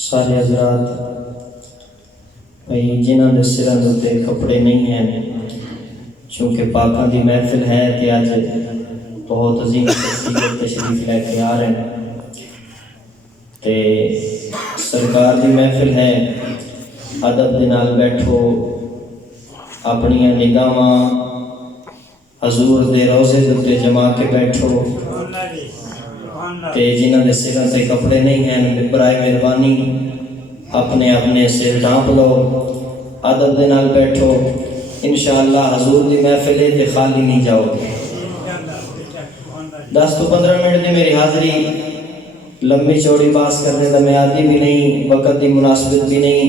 سارے حضرات بھائی جنہاں دے سراں دے کپڑے نہیں ہیں، چونکہ پاکاں دی محفل ہے تے اج بہت عظیم شخصیت تشریف لے کے آ رہے ہیں تے سرکار دی محفل ہے، ادب دے نال بیٹھو، اپنی نگاہاں حضور دے روضے دے جما کے بیٹھو تے جنہاں دے سراں تے کپڑے نہیں ہیں برائے مہربانی اپنے اپنے سر ڈھانپ لو، ادب دے نال بیٹھو، انشاءاللہ حضور دی محفل ہے تے خالی نہیں جاؤ گے۔ 10 تو 15 منٹ دی میری حاضری لمبی چوڑی باس کرنے دا میعادی بھی نہیں، وقت دی مناسبت بھی نہیں،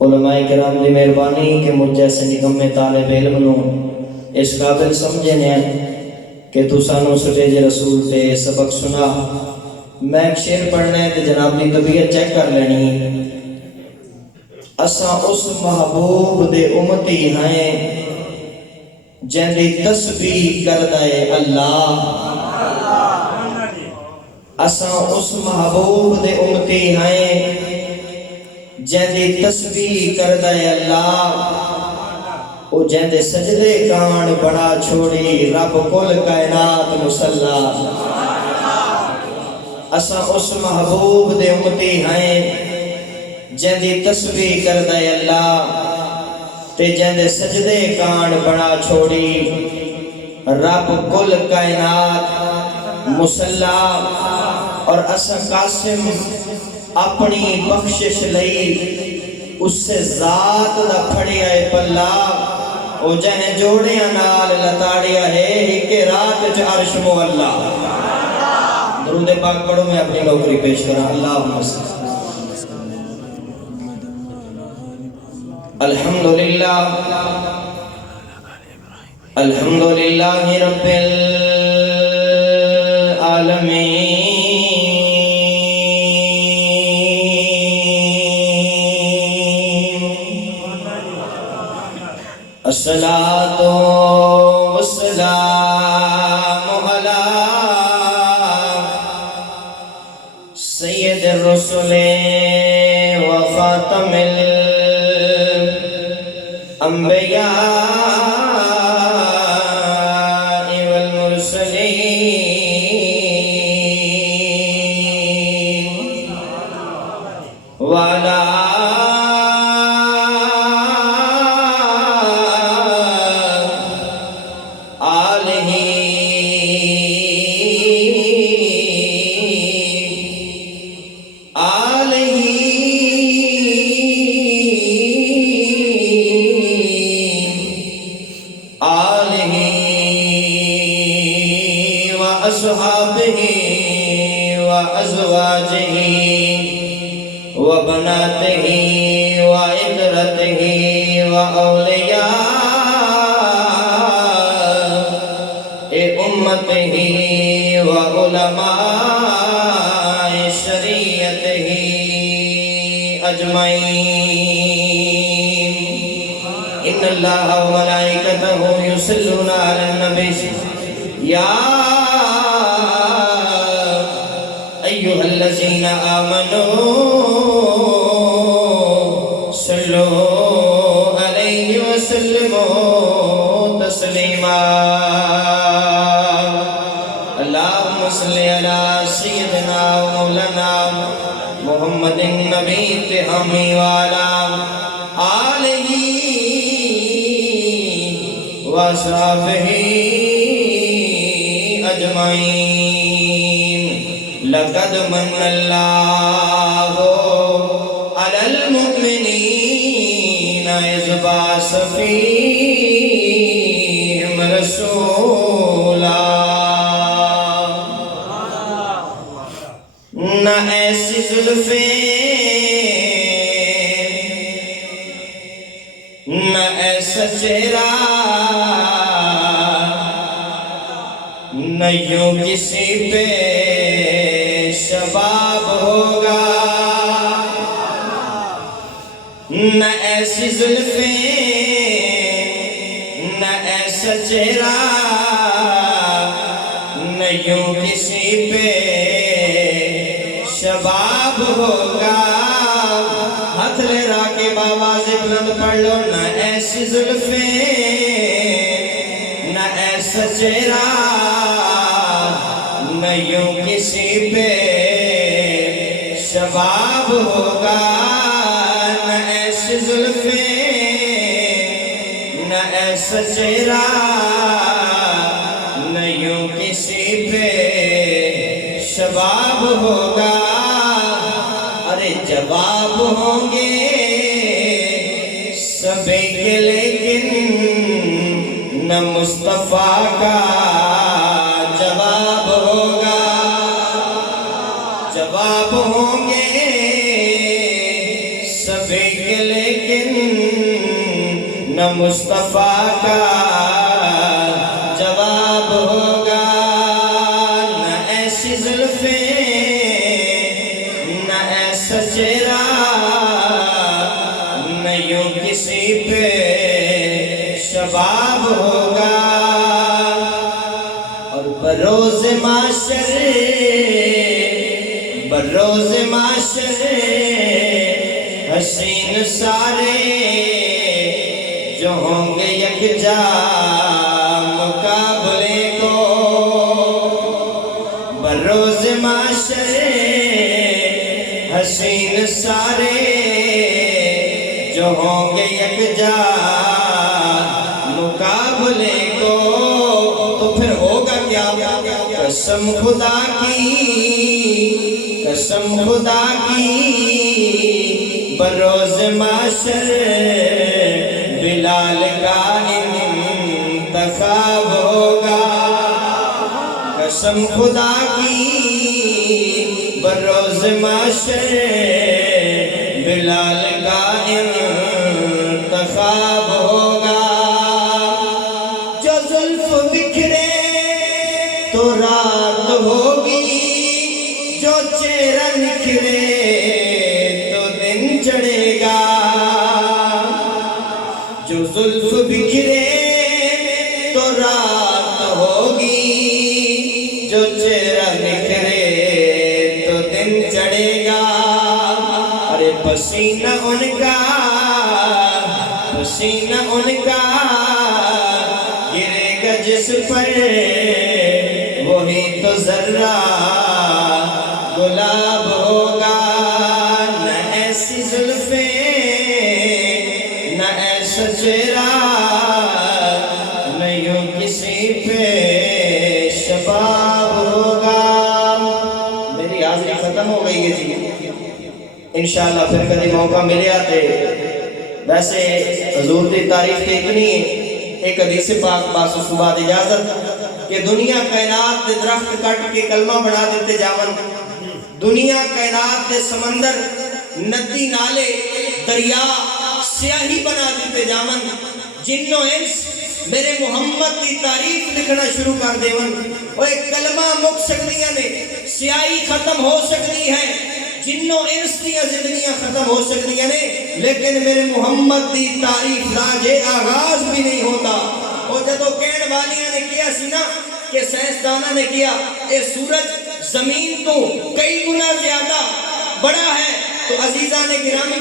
علماء کرام دی مہربانی کہ مجھ جیسے نکمے طالب علم نو اس قابل سمجھے نے کہ تو سانو سٹیج رسول تے سبق سنا۔ میں ایک شعر پڑھنا ہے تے جناب دی طبیعت چیک کر لینی۔ اساں اس محبوب دے امتی ہیں جن دی تسبیح کردا ہے اللہ، اساں اس محبوب دے امتی ہیں جن دی تسبیح کردا ہے اللہ، او جن دے سجدے کان بڑا چھوڑی رب کل کائنات مسلح۔ اساں اس محبوب دے امتی ہیں جن دی تسبیح کردا ہے اللہ، تے جن دے سجدے کان بڑا چھوڑی رب کل کائنات مسلح۔ اور اساں قاسم اپنی بخشش لئی اس سے ذات دا پھڑیا ہے پلا، او جہیں جوڑیاں نال لتاڑیا ہے ایک رات چ عرش مولا۔ درود پاک پڑھو، میں اپنی نوکری پیش کرا۔ اللہم صل الحمدللہ الحمدللہ رب العالمین، الصلاۃ والسلام علی سید الرسل وخاتم الانبیاء والمرسلین وعلی وأصحابه وأزواجه وبناته وعترته وأولياء أمته وعلماء شريعته أجمعين۔ إن الله وملائكته يصلون على النبي يا أيها الذين آمنوا صلوا عليه وسلموا تسليما۔ اللهم صل على سيدنا ومولانا محمد النبي التهامي وعلى آله وصحبه أجمعين۔ لقد من الله على المؤمنين إذ بعث فيهم رسولا۔ نہ ایسی زلفیں نہ ایسا چہرہ نہ یوں کسی پہ شباب ہوگا، نہ ایسی زلفیں نہ ایسا چہرہ نہ یوں کسی پہ شباب ہوگا. ہاتھ لہرا کے باواز بلند پڑھ لو. نہ ایسی زلفیں نہ ایسا چہرہ نہ یوں کسی پہ شباب ہوگا. نہ ایسی زلفیں نہ ایسا چہرہ نہ یوں کسی پہ شباب ہوگا. ارے جواب ہوں گے سبھی کے لیکن نہ مصطفیٰ کا جواب ہوگا. جواب ہوں گے سبھی کے لیکن نہ مصطفیٰ کا جواب ہوگا. نہ ایسی زلفیں نہ ایسا چہرہ نہ یوں کسی پہ شباب ہوگا. اور بروز معاشر بروز معاشر حسین سارے جو ہوں گے یکجا مقابلے کو. بروز معاشر حسین سارے جو ہوں گے یکجا مقابلے کو. تو پھر ہوگا کیا؟ قسم خدا کی قسم خدا کی بروز معاشر بلال کا انتخاب ہوگا. قسم خدا کی بروز معاشر بلال کا انتخاب ہوگا. جو زلف بکھرے تو رات ہوگی. جو چہرہ نکھرے تو دن چڑھے گا. جو زلف بکھرے تو رات ہوگی. جو چہرہ نکھرے تو دن چڑھے گا. ارے پسینہ ان کا پسینہ ان کا گرے گا جس پر وہی تو ذرہ گلاب ہوگا. نہ ایسی زلفیں نہ ایسا چہرہ نہ یوں کسی پہ شباب ہوگا. میری حاضری ختم ہو گئی ہے جی. انشاءاللہ پھر کبھی موقع ملے آتے. ویسے حضور کی تعریف کی اتنی ایک حدیث پاک باس اس بعد اجازت کہ دنیا کائنات دے درخت کٹ کے کلمہ بنا دیتے جاون. دنیا کائنات دے سمندر ندی نالے دریا سیاہی بنا دیتے جاون. جنوں انس میرے محمد کی تعریف لکھنا شروع کر دیون. وہ ایک کلمہ مک سکتیاں نے سیاہی ختم ہو سکتی ہے. جنوں انس دیا زندگیاں ختم ہو سکتیاں نے لیکن میرے محمد کی تعریف راجے آغاز بھی نہیں ہوتا. وہ جدو کہن والیاں نے کیا سی نا کہ سائنسدانہ نے کیا اے سورج زمین تو کئی گنا زیادہ بڑا ہے. تو عزیزان گرامی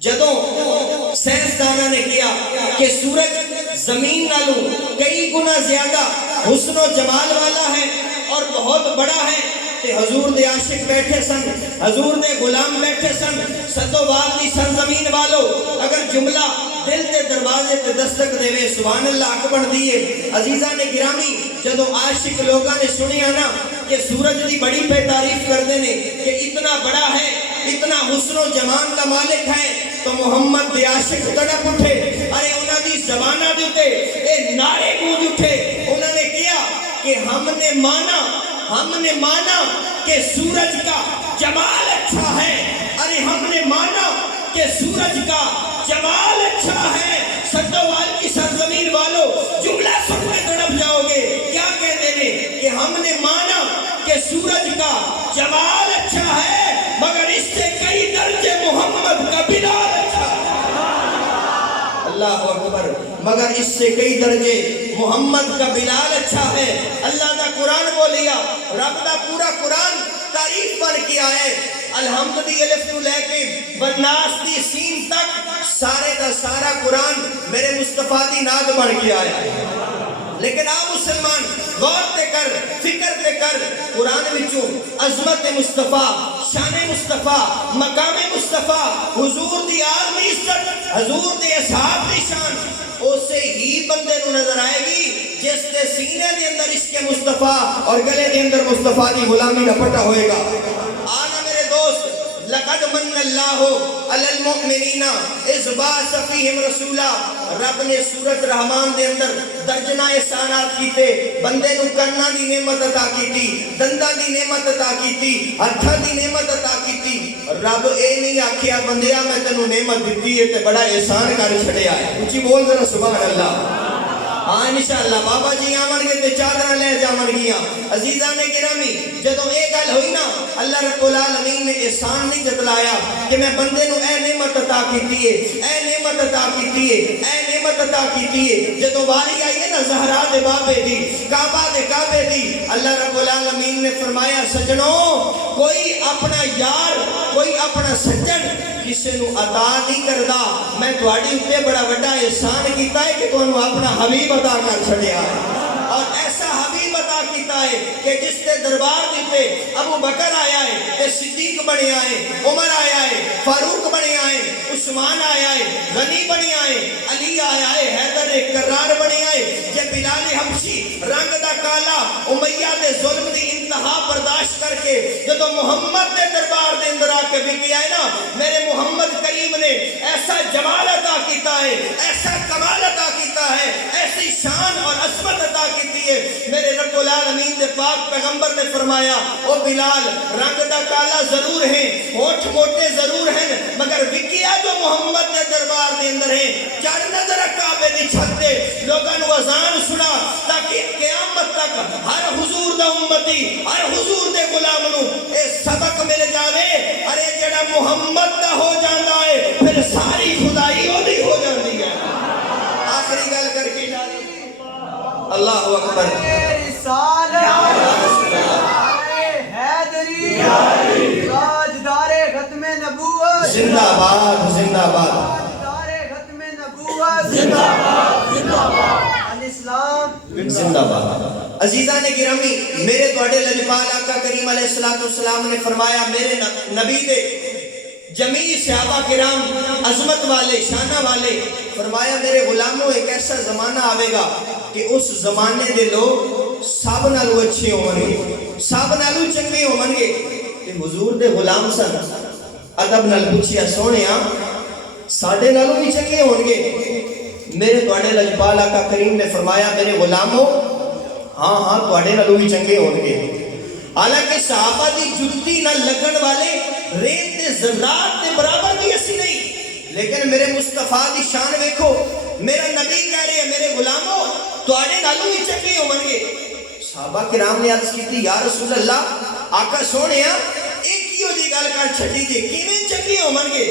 جدو سائنسدانہ نے کیا کہ سورج زمین نالوں کئی گنا زیادہ حسن و جمال والا ہے اور بہت بڑا ہے. تے حضور دے عاشق بیٹھے سن حضور دے غلام بیٹھے سن ستو بال دی سرزمین والو. اگر جملہ دل دے دروازے تے دستک دے وے سبحان اللہ اکبر دیئے. عزیزان گرامی جدو عاشق لوگاں نے سنیا نا کہ سورج دی بڑی پہ تعریف کر دینے کہ اتنا بڑا ہے اتنا حسن و جمال کا مالک ہے تو محمد دے عاشق تڑپ اٹھے. ارے انہاں دی زبانہ دیتے اے نعرے گونج اٹھے. انہوں نے کیا کہ ہم نے مانا کہ سورج کا جمال اچھا ہے. ارے ہم نے مانا کہ سورج کا جمال اچھا ہے. ستوال کی سرزمین والو جملہ سن کے تڑپ جاؤ گے. کیا کہتے ہیں کہ ہم نے مانا کہ سورج کا جمال اچھا ہے مگر اس سے کئی درجے محمد کا بلال اچھا ہے. اللہ اکبر. مگر اس سے کئی درجے محمد کا بلال اچھا ہے۔ اللہ دا قرآن بولیا، رب دا پورا قرآن تعریف بن کے آئے، الحمد دی الف تو لے کے والناس دی سین تک سارے دا سارا قرآن میرے مصطفیٰ دی ناد بن کے آیا ہے۔ لیکن آپ مسلمان غور تے کر، فکر تے کر، قرآن وچوں عظمت مصطفیٰ، شان مصطفیٰ، مقام مصطفیٰ، حضور دی آل دی عزت، حضور دی اصحاب دی شان اسے ہی بندے نو نظر آئے گی جس دے سینے دے اندر عشق مصطفیٰ اور گلے دے اندر مصطفیٰ دی غلامی لپٹا ہوئے گا۔ آنا میرے دوست، لقد من اللہ علی المؤمنین اذ بعث فیہم رسولا، رب نے سورۃ رحمان دے اندر درجنہ احسانات کیتے، بندے نو کرنا دی نعمت عطا کیتی، دنداں دی نعمت عطا کیتی، ہتھاں دی نعمت عطا کیتی۔ رب اے نہیں آکھیا بندیا میں تینوں نعمت دتی ہے تے بڑا احسان کر چھڑیا ہے۔ اونچی بول ذرا سبحان اللہ۔ ہاں انشاءاللہ بابا جی آمن گے تے چادرہ لے جامن گیا۔ عزیزان گرامی، جدوں اے گل ہوئی نا، اللہ رب العالمین نے احسان نہیں جتلایا کہ میں بندے نو اے نعمت عطا کیتی ہے، اے نعمت عطا کیتی ہے، اے نعمت عطا کیتی ہے۔ جدوں واری آئی ہے نا زہرا دے بابے دی، کعبہ دے کعبے دی، اللہ رب العالمین نے فرمایا سجنوں کوئی اپنا یار، کوئی اپنا سجن کسے نو عطا نہیں کردا، میں تہاڈی اوپر بڑا بڑا احسان کیتا ہے کہ تانوں اپنا حبیب عطا کر چھڑیا ہے۔ اور ایسا حبیب عطا کیتا ہے کہ جس تے دربار دیتے ابو بکر آیا ہے تے صدیق بنے آئے، عمر آیا ہے، فاروق بنے آئے، عثمان آیا ہے، غنی بنے آئے، علی آیا ہے، حیدر کرار بنے آئے، جے بلال حبشی رنگ دا کالا امیہ دے ظلم دی انتہا برداشت کر کے جدو محمد دے دربار دے اندر آ کے بک گیا ہے نا، میرے محمد کریم نے ایسا جمال عطا کیتا ہے، ایسا کمال عطا کیتا ہے، ایسی شان اور عظمت عطا کیتی ہے۔ میرے رب العالمین دے پاک پیغمبر نے فرمایا او بلال رنگ دا کالا ضرور ہیں، ہونٹ موٹے ضرور ہیں، مگر وکیا جو محمد دے دربار دے اندر ہیں، چڑھ نظر کعبے دی چھت تے لوگاں نو اذان سنا تاکہ قیامت تک ہر حضور دا امتی، ہر حضور دے غلام نو اے سبق مل جاوے، ارے جڑا محمد دا ہو جاندا ہے پھر ساری خدائی او دی ہو جاندی ہے۔ آخری گل کر کے اللہ اکبر، تاجدار ختم نبوت زندہ باد، زندہ باد، تاجدار ختم نبوت زندہ باد، زندہ باد، الاسلام زندہ باد۔ عزیزان گرامی، میرے تواڈے لجپال آقا کریم علیہ السلام نے فرمایا میرے نبی دے جمیع صحابہ کرام عظمت والے، شانہ والے، فرمایا میرے غلاموں ایک ایسا زمانہ آوے گا کہ اس زمانے دے لوگ سب نالو اچھے ہوں گے، سب نالو چنگے ہوں گے۔ کہ حضور دے غلام سن، ادب نال پوچھیا سونیا ساڈے نالو بھی چنگے ہوں گے؟ میرے تواڈے لجپال آقا کریم نے فرمایا میرے غلاموں ہاں ہاں تواڈے نالو بھی چنگے ہوں گے۔ حالانکہ صحابہ دی جتی نہ لگن والے ریت دے ذرات دے برابر بھی اسی نہیں، لیکن میرے مصطفیٰ دی شان ویکھو، میرا نبی کہہ رہے ہیں میرے غلاموں تواڈے نالوں بھی چنگے ہون گے۔ صحابہ کرام نے عرض کی یا رسول اللہ آقا سونیا ایک ہی جی گل کر چھڈی جی کیویں چنگے ہون گے؟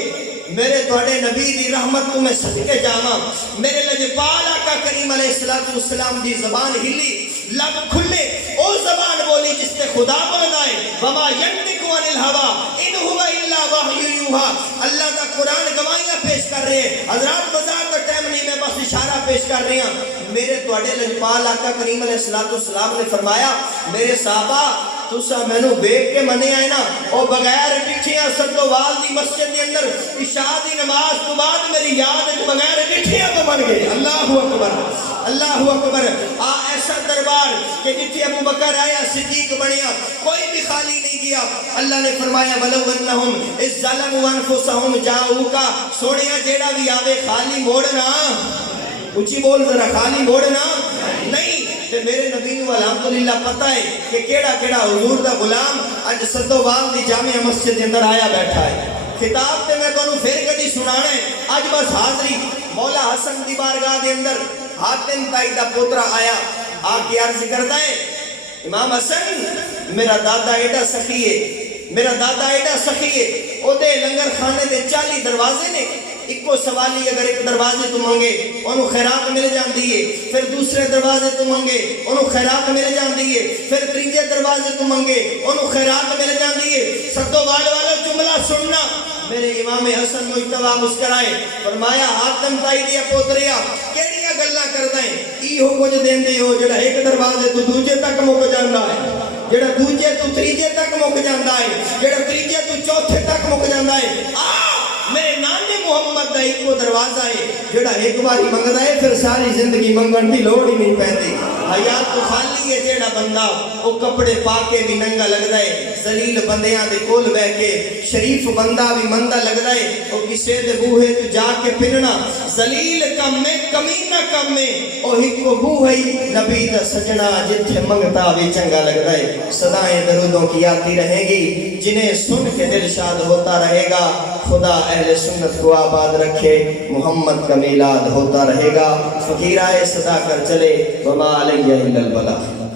میرے تواڈے نبی دی رحمت تو میں صدقے جاواں، میرے لجپال آقا کریم علیہ السلام دی زبان ہلی، لب کھلے، او زبان بولی جس سے خدا بولنا ہے، وما ينطق عن الهوى ان هو الا وحی یوحی۔ اللہ کا قرآن گواہیاں پیش کر رہے ہیں، حضرات بازار کا ٹائم نہیں، میں بس اشارہ پیش کر رہے ہیں۔ میرے تواڈے لجپال آقا کریم علیہ السلام نے فرمایا میرے صحابہ تسا مینوں دیکھ کے منے آئے نا، او بغیر ڈٹھیاں سدوال دی مسجد دے اندر عشاء دی نماز تو بعد میری یاد ہے بغیر ڈٹھیاں تو بن گئے۔ اللہ اکبر، اللہ اکبر۔ ایسا دربار کہ جتھے ابو بکر آیا صدیق بنیا، کوئی بھی خالی نہیں گیا۔ اللہ نے فرمایا وَلَوْ أَنَّهُمْ إِذْ ظَلَمُوا أَنفُسَهُمْ جَاءُوكَ، سونیا جیڑا بھی آوے خالی موڑنا، اونچی بول ذرا، خالی موڑنا نہیں۔ تے میرے نبی نو الحمدللہ پتہ ہے کہ کیڑا کیڑا حضور دا غلام اج سدوال دی جامع مسجد دے اندر آیا بیٹھا ہے۔ خطاب تے میں تانوں پھر کدی سنانا ہے، اج بس حاضری مولا حسن دی بارگاہ دے اندر حاتم تائی دا پوترا آیا، آ کے عرض کردا ہے امام حسن میرا دادا ایڈا سخی ہے، میرا دادا ایڈا سخی ہے، او دے لنگر خانے دے 40 دروازے نے، ایکو سوالی اگر ایک دروازے تو منگے انہوں خیرات مل جاندی ہے، پھر دوسرے دروازے تو منگے انہوں خیرات مل جاندی ہے، پھر تیجے دروازے تو منگے انہوں خیرات مل جاندی ہے۔ سدو والو جملہ سننا، میرے امام حسن مجتبیٰ مسکرائے، فرمایا حاتم تائی دیا پوتریا کیڑیاں گلاں کردا ہے، ایہو کچھ دیندے ہو جڑا ایک دروازے تو دوجے تک مک جاندا ہے، جڑا دوجے تو تیجے تک مک جاندا ہے، جڑا تیجے تو چوتھے تک مک جاندا ہے۔ میرے نانے محمد دا ایک کو دروازہ ہے جڑا ایک باری منگدا ہے پھر ساری زندگی منگن دی لوڑ ہی نہیں پیندی۔ حیات تو خالی ہے جیڑا بندہ وہ کپڑے پا کے بھی ننگا لگدا ہے، ذلیل بندیاں دے کول بیٹھ کے شریف بندہ بھی مندہ لگدا ہے، او کسے دے بوہے تو جا کے پھرنا ذلیل کم میں کمینہ کم میں، او ایک کو بوہے نبی دا سجنا جتھے منگتا بھی چنگا لگدا ہے۔ صدائیں درودوں کی آتی رہیں گی، جنہیں سن کے دل شاد ہوتا رہے گا۔ خدا اہل سنت کو آباد رکھے، محمد کا میلاد ہوتا رہے گا۔ فقیر آئے صدا کر چلے، وما علیہ الا البلاغ۔